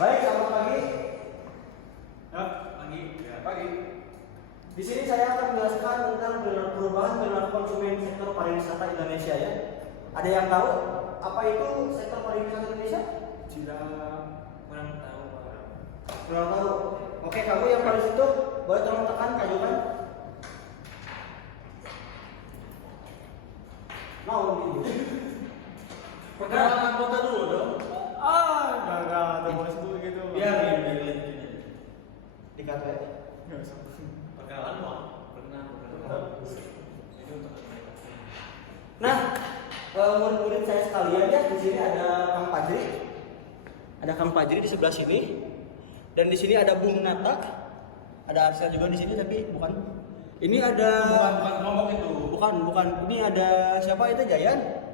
Baik, selamat pagi. Ya, pagi. Ya, pagi. Di sini saya akan menjelaskan tentang perubahan perilaku konsumen sektor pariwisata Indonesia ya. Ada yang tahu apa itu sektor pariwisata Indonesia? Tidak, kurang tahu. Kurang tahu. Oke, kamu yang paling situ boleh tolong tekan kajukan. Mau gitu. Perkenalan anggota dulu dong. Enggak, ada bos dulu gitu. Biar lanjutin. Dikat ya. Enggak usah. Perkenalan mau? Perkenalan. Itu untuk Nah, murid-murid saya sekalian ya, di sini ada Kang Fajri. Ada Kang Fajri di sebelah sini. Dan di sini ada Bung Natak. Ada Arsel juga di sini tapi bukan. Ini ada bukan kelompok itu. Bukan. Ini ada siapa itu Jayan?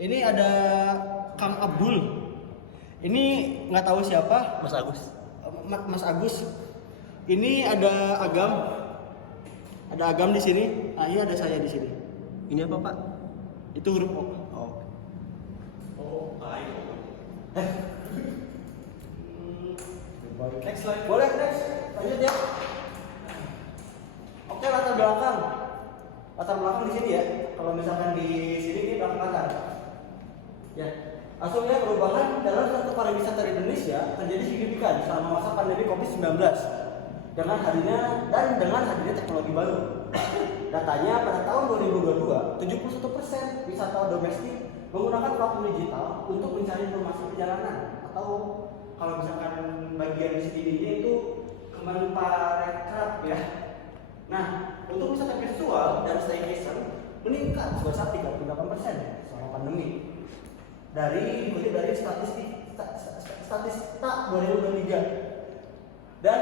Ini ada Kang Abdul. Ini nggak tahu siapa. Mas Agus. Mas Agus. Ini ada Agam. Ada Agam di sini. Ah, ini ada saya di sini. Ini apa, Pak? Itu huruf O. Oh. Oh, baik. Next slide. Boleh, next. Lanjut ya. Oke, latar belakang. Latar belakang di sini ya. Kalau misalkan di sini ini belakang latar. Ya. Langsungnya perubahan dalam sektor pariwisata di Indonesia terjadi signifikan selama masa pandemi Covid-19 dengan hadirnya teknologi baru. Datanya pada tahun 2022, 71% wisatawan domestik menggunakan platform digital untuk mencari informasi perjalanan atau kalau misalkan bagian di sini itu Kemenparekraf ya. Nah, untuk wisata virtual dan staycation meningkat sebesar 38% selama pandemi. Dikutip dari statistik 2023. Dan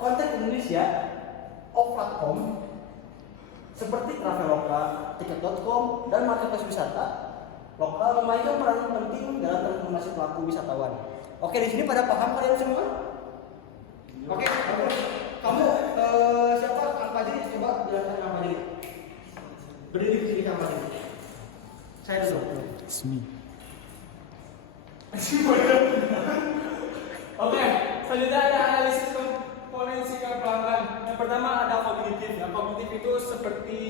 konten Indonesia off platform seperti Traveloka, Tiket.com dan marketplace wisata lokal memainkan peran penting dalam transformasi pelaku wisatawan. Oke, di sini pada paham kalian semua? Oke, kamu siapa? Kang Fajri, coba jelaskan Kang Fajri. Berdiri di sini Kang Fajri. Saya dulu. Oke, selanjutnya ada analisis komponen sikap pelanggan. Yang pertama ada kognitif. Yang kognitif itu seperti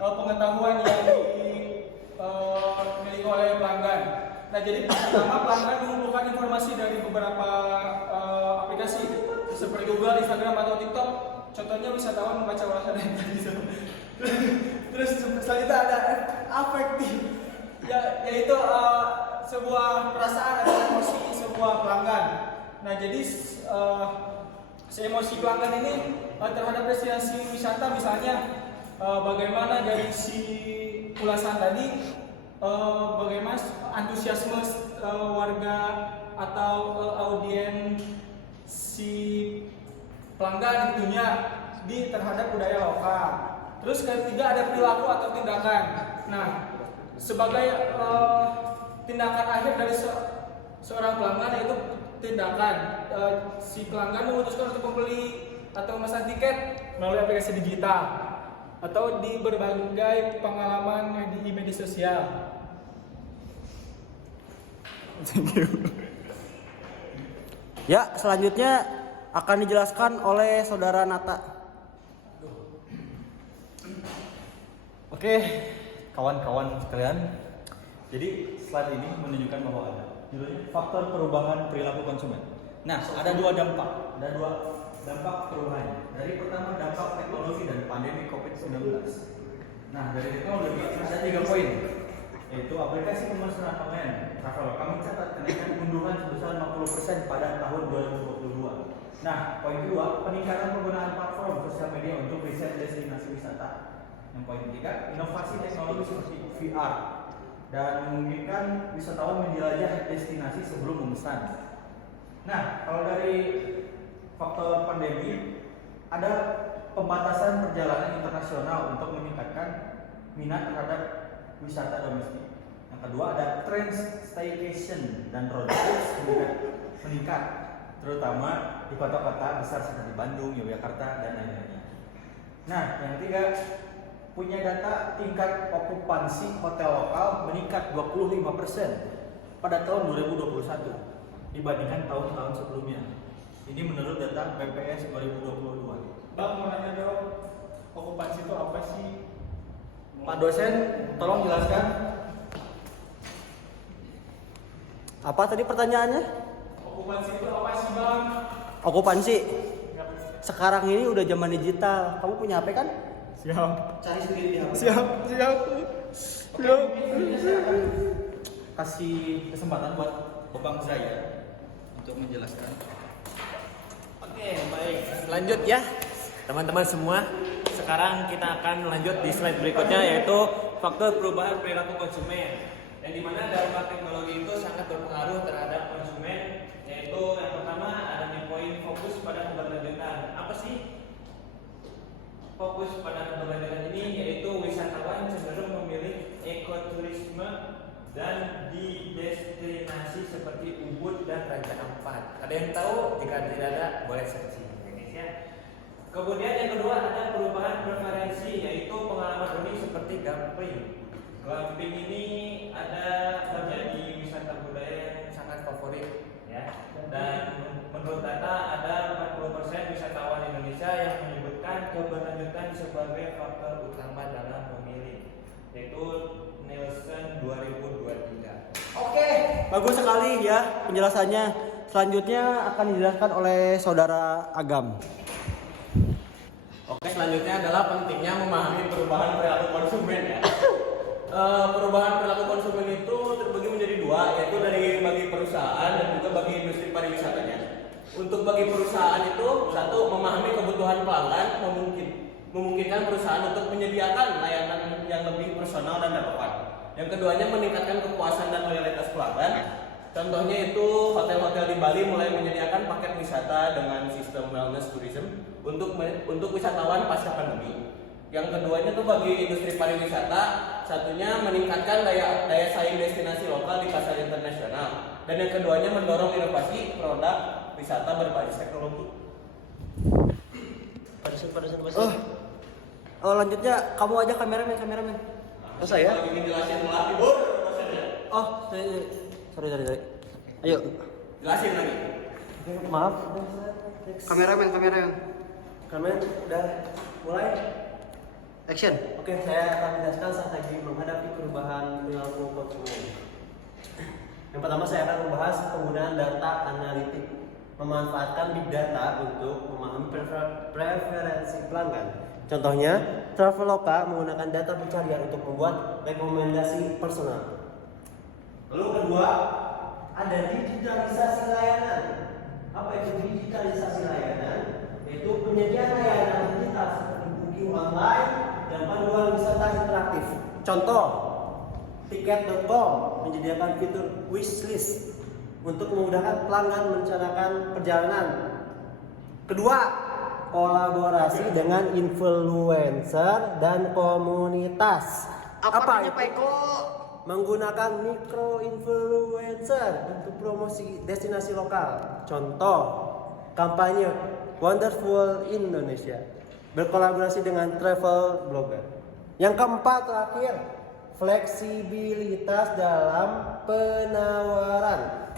pengetahuan yang dimiliki oleh pelanggan. Nah, jadi pertama pelanggan mengumpulkan informasi dari beberapa aplikasi seperti Google, Instagram atau TikTok. Contohnya wisatawan membaca ulasan yang tadi. Terus selanjutnya ada afektif, yaitu sebuah perasaan atau emosi sebuah pelanggan. Nah, jadi emosi pelanggan ini terhadap destinasi wisata misalnya bagaimana dari si ulasan tadi, bagaimana antusiasme warga atau audiens si pelanggan tentunya terhadap budaya lokal. Terus ketiga ada perilaku atau tindakan. Nah, sebagai tindakan akhir dari seorang pelanggan yaitu tindakan si pelanggan memutuskan untuk membeli atau memesan tiket melalui aplikasi digital atau di berbagai pengalaman di media sosial. Ya, selanjutnya akan dijelaskan oleh Saudara Nata. Oke, kawan-kawan sekalian. Jadi slide ini menunjukkan bahwa ada judulnya faktor perubahan perilaku konsumen. Nah, ada dua dampak perubahannya. Dari pertama dampak teknologi dan pandemi Covid-19. Nah, dari teknologi ada 3 poin, yaitu aplikasi pemesanan online Traveloka mencatat kenaikan unduhan sebesar 50% pada tahun 2022. Nah, poin kedua, peningkatan penggunaan platform sosial media untuk riset destinasi wisata. Yang poin ketiga, inovasi teknologi seperti VR dan memungkinkan wisatawan menjelajah destinasi sebelum memesan. Nah, kalau dari faktor pandemi, ada pembatasan perjalanan internasional untuk meningkatkan minat terhadap wisata domestik. Yang kedua ada tren staycation dan road trips meningkat, terutama di kota-kota besar seperti Bandung, Yogyakarta, dan lain-lainnya. Nah, yang ketiga, punya data tingkat okupansi hotel lokal meningkat 25% pada tahun 2021. dibandingkan tahun-tahun sebelumnya. Ini menurut data BPS 2022. Bang, mau nanya dong, okupansi itu apa sih? Pak dosen, tolong jelaskan. Apa tadi pertanyaannya? Okupansi itu apa sih, Bang? Okupansi. Sekarang ini udah zaman digital. Kamu punya HP kan? Siap. Cari sendiri di HP. Siap. Kasih kesempatan buat Bang Zaya untuk menjelaskan. Oke, baik. Lanjut ya, teman-teman semua. Sekarang kita akan lanjut di slide berikutnya, yaitu faktor perubahan perilaku konsumen. Yang dimana dampak teknologi itu sangat berpengaruh terhadap konsumen, yaitu yang pertama adanya poin fokus pada keberlanjutan. Apa sih fokus pada keberlanjutan ini? Yaitu wisatawan cenderung memilih ekoturisme dan di destinasi seperti Ubud dan Raja Ampat. Ada yang tahu? Jika tidak ada, boleh searching. Ya. Kemudian yang kedua ada perubahan preferensi, yaitu pengalaman unik seperti glamping. Glamping ini ada menjadi wisata budaya yang sangat favorit, ya. Dan menurut data ada 40% wisatawan Indonesia yang menyebutkan keberlanjutan sebagai faktor utama dalam memilih, yaitu Nielsen 2023. Oke, bagus sekali ya penjelasannya. Selanjutnya akan dijelaskan oleh Saudara Agam. Oke, selanjutnya adalah pentingnya memahami perubahan perilaku konsumen ya. Perubahan perilaku konsumen itu terbagi menjadi dua, yaitu dari bagi perusahaan dan juga bagi industri pariwisatanya. Untuk bagi perusahaan itu, satu, memahami kebutuhan pelanggan, memungkinkan perusahaan untuk menyediakan layanan yang lebih personal dan relevan. Yang keduanya, meningkatkan kepuasan dan loyalitas pelanggan. Contohnya itu hotel-hotel di Bali mulai menyediakan paket wisata dengan sistem wellness tourism untuk wisatawan pasca pandemi. Yang keduanya tuh bagi industri pariwisata, satunya meningkatkan daya saing destinasi lokal di pasar internasional, dan yang keduanya mendorong inovasi produk wisata berbasis teknologi. Oh, lanjutnya kamu aja kameramen. Oh, saya? Lagi ngejelasin melatih bor. Oh, sorry. Ayo. Jelasin lagi. Maaf. Kameramen. Kameramen udah mulai. Action. Oke, saya akan menjelaskan strategi menghadapi perubahan perilaku konsumen. Yang pertama, saya akan membahas penggunaan data analitik, memanfaatkan big data untuk memahami preferensi pelanggan. Contohnya, Traveloka menggunakan data pencarian untuk membuat rekomendasi personal. Lalu kedua, ada digitalisasi layanan. Apa itu digitalisasi layanan? Yaitu penyediaan layanan digital seperti booking online dan panduan wisata interaktif. Contoh, tiket.com menyediakan fitur wishlist untuk memudahkan pelanggan merencanakan perjalanan. Kedua, kolaborasi dengan influencer dan komunitas. Apa itu? Menggunakan micro influencer untuk promosi destinasi lokal. Contoh, kampanye Wonderful Indonesia berkolaborasi dengan travel blogger. Yang keempat, terakhir, fleksibilitas dalam penawaran.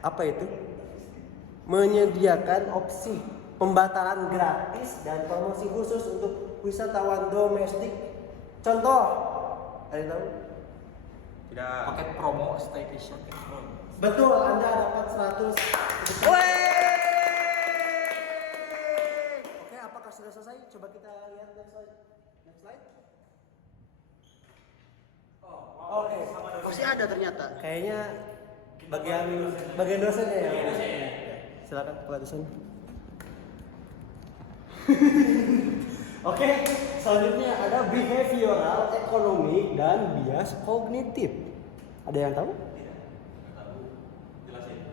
Apa itu? Menyediakan opsi pembatalan gratis dan promosi khusus untuk wisatawan domestik. Contoh, ada yang tahu? Tidak. Paket promo staycation. Betul, Anda dapat 100. Oke, apakah sudah selesai? Coba kita lihat next slide. Oke, Masih ada ternyata. kayaknya bagian dosennya ya. Silakan Pak dosen. Oke, selanjutnya ada behavioral, economic, dan bias kognitif. Ada yang tahu?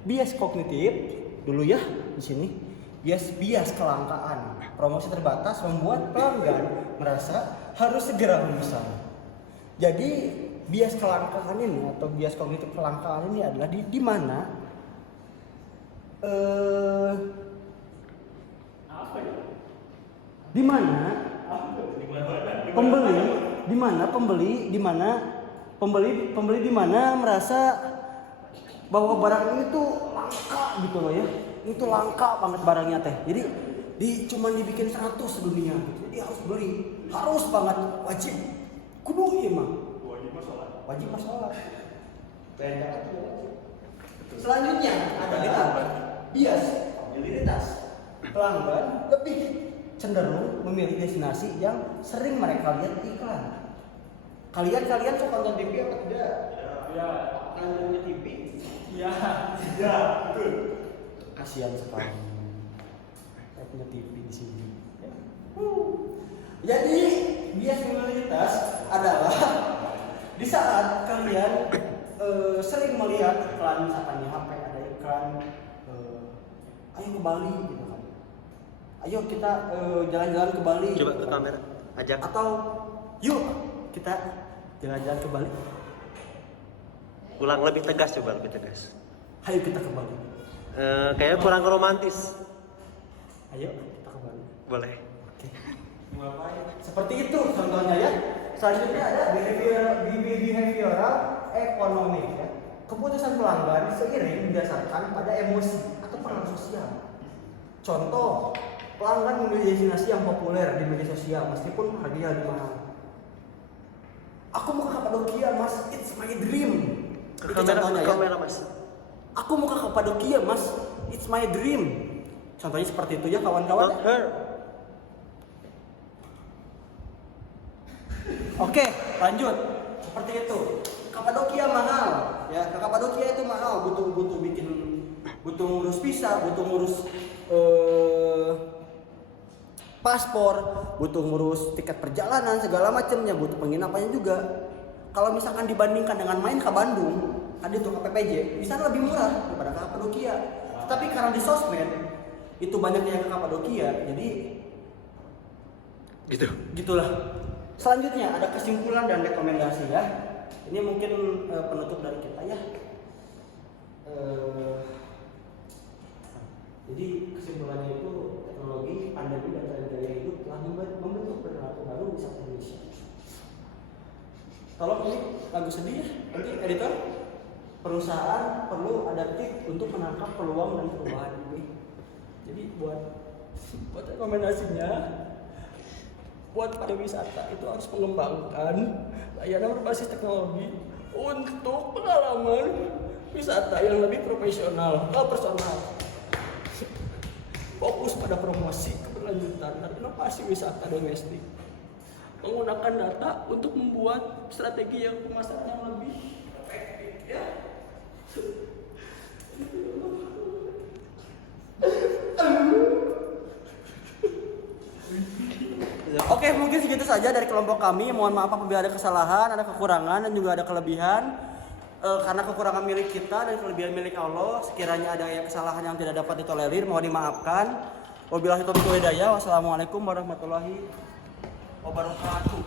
Bias kognitif dulu ya di sini. Bias kelangkaan. Promosi terbatas membuat pelanggan merasa harus segera memesan. Jadi bias kelangkaan ini atau bias kognitif kelangkaan ini adalah di mana di mana pembeli di mana merasa bahwa barang ini tuh langka gitu loh ya. Itu langka banget barangnya teh. Jadi cuman dibikin 100 sedunia gitu. Jadi harus beli, harus banget, wajib. Kudu ieu mah. Wajib mah sholat. Beda itu. Selanjutnya adalah bias mobilitas. Pelanggan lebih cenderung memilih destinasi yang sering mereka lihat di iklan. Kalian suka nonton TV apa tidak? Ya. Nonton TV? Ya. Ya, betul. Kasihan sekali. Saya punya TV di sini. Ya. Jadi bias mobilitas adalah di saat kalian sering melihat iklan, misalkan di HP ada iklan, ayo ke Bali gitu kan. Ayo kita jalan-jalan ke Bali. Coba gitu ke kan. kamera, ajak. Atau yuk kita jalan-jalan ke Bali. Ulang lebih tegas, coba lebih tegas. Ayo kita ke Bali. Kayaknya kurang romantis. Ayo kita ke Bali. Boleh. Oke. Seperti itu contohnya ya. Selanjutnya ada behavioral ekonomi ya. Keputusan pelanggan seiring berdasarkan pada emosi atau pengaruh sosial. Contoh, pelanggan memilih destinasi yang populer di media sosial meskipun harganya lebih mahal. Aku mau ke Kapadokia, Mas. It's my dream. Ke Itu contohnya ya. kamera, Mas. Aku mau ke Kapadokia, Mas. It's my dream. Contohnya seperti itu ya kawan-kawan. Not her. Oke, lanjut. Seperti itu. Kapadokia mahal, ya. Ke Kapadokia itu mahal, butuh ngurus visa, butuh ngurus paspor, butuh ngurus tiket perjalanan segala macamnya, butuh penginapannya juga. Kalau misalkan dibandingkan dengan main ke Bandung, ada tuh ke PPJ, bisa lebih murah daripada ke Kapadokia. Tapi karena di sosmed itu banyaknya yang ke Kapadokia, jadi gitulah. Selanjutnya ada kesimpulan dan rekomendasi ya. Ini mungkin penutup dari kita ya. Jadi kesimpulannya itu teknologi, pandemi dan tren gaya hidup telah membentuk perilaku baru wisata Indonesia. Tolong ini lagu sedih ya. Nanti editor, perusahaan perlu adaptif untuk menangkap peluang dan perubahan ini. Jadi buat rekomendasinya, buat pariwisata itu harus mengembangkan layanan berbasis teknologi untuk pengalaman wisata yang lebih profesional, personal. Fokus pada promosi, keberlanjutan, dan inovasi wisata domestik. Menggunakan data untuk membuat strategi yang pemasaran yang lebih efektif ya. Oke, mungkin segitu saja dari kelompok kami. Mohon maaf apabila ada kesalahan, ada kekurangan, dan juga ada kelebihan. Karena kekurangan milik kita dan kelebihan milik Allah, sekiranya ada kesalahan yang tidak dapat ditolerir, mohon dimaafkan. Wabillahi taufiq wal hidayah. Wassalamualaikum warahmatullahi wabarakatuh.